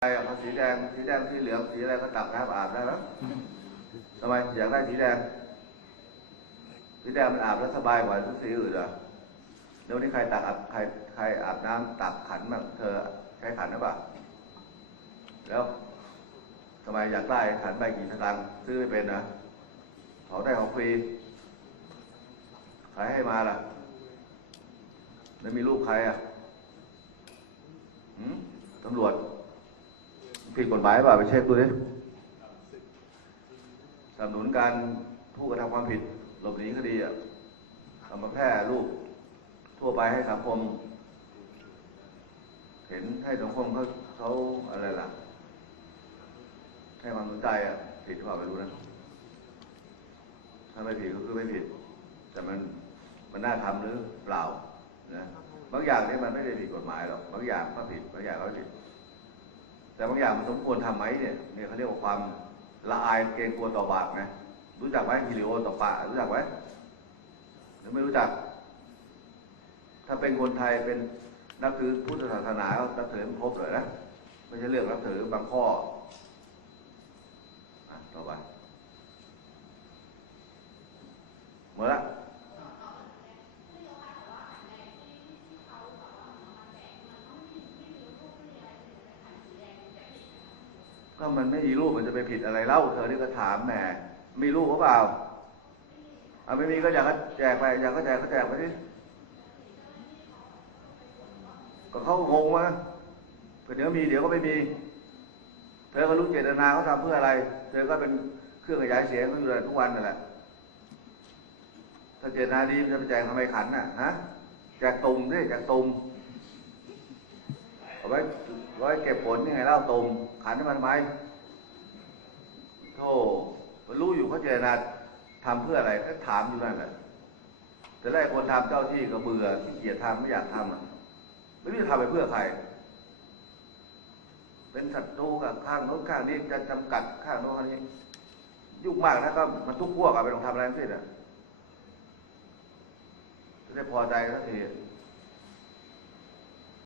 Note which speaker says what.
Speaker 1: อะไรอะเอาสีแดงสีแดงสีเหลืองสีอะไรก็ตักน้ำอาบได้แล้วทำไมอยากได้สีแดงสีแดงมันอาบแล้วสบายกว่าทุกสีอื่นเหรอแล้ววันนี้ใครตักอาบใครใครอาบน้ำตักขันบ้างเธอใช้ขันหรือเปล่าแล้วทำไมอยากได้ขันใบกี่สตางค์ซื้อไม่เป็นนะเขาได้ของฟรีใครให้มาล่ะ แล้วมีลูกใครอะหืมตำรวจ ผิดกฎหมายเปล่าไปเช็คดูดิสนับสนุนการผู้กระทำความผิดหลบหนีคดีอะเอามาแพร่รูปทั่วไปให้สังคม เห็นให้สังคมเขาเขาอะไรล่ะ ให้ความสนใจอะผิดหรือเปล่าไม่รู้นะถ้าไม่ผิดก็คือไม่ผิด แต่มันมันน่าทำหรือเปล่านะบางอย่างนี่มันไม่ได้ผิดกฎหมายหรอกบางอย่างก็ผิดบางอย่างก็ผิด แต่บางอย่างมันสมควรทำไหมเนี่ยเนี่ยเขาเรียกว่าความละอายเกรงกลัวต่อบาปไงรู้จักไหมฮิริโอต่อปะรู้จักไหมหรือไม่รู้จัก ถ้าเป็นคนไทยเป็นนับถือพุทธศาสนาก็นับถือให้มันครบเลยนะไม่ใช่เรื่องนับถือบางข้ออะต่อไปหมดละ ก็มันไม่มีรูปมันจะไปผิดอะไรเล่าเธอนี่ก็ถามแหมมีรูปหรือเปล่าเอาไม่มีก็อยากก็แจกไปอยากก็แจกก็แจกไปดิก็เขางงมาเดี๋ยวมีเดี๋ยวก็ไม่มี เธอก็รู้เจตนาเขาทำเพื่ออะไร เธอก็เป็นเครื่องขยายเสียงเขาอยู่เลยทุกวันนั่นแหละถ้าเจตนาดีจะไปแจกทำไมขันน่ะฮะแจกตุ่มดิแจกตุ่มเอาไว้ ไว้เก็บผลยังไงเล่าตุมขันให้มันไหมโธ่มันรู้อยู่เขาเจตนาทำเพื่ออะไรก็ถามอยู่นั่นแหละแต่แรกคนทำเจ้าที่ก็เบื่อขี้เกียจทำไม่อยากทำอะไม่รู้จะทำไปเพื่อใคร เป็นศัตรูกับข้างโน้นข้างนี้จะจำกัดข้างโน้นข้างนี้ยุ่งมากนะก็มันทุกพวกอะไปลองทำอะไรทั้งสิ้นอะจะได้พอใจสักที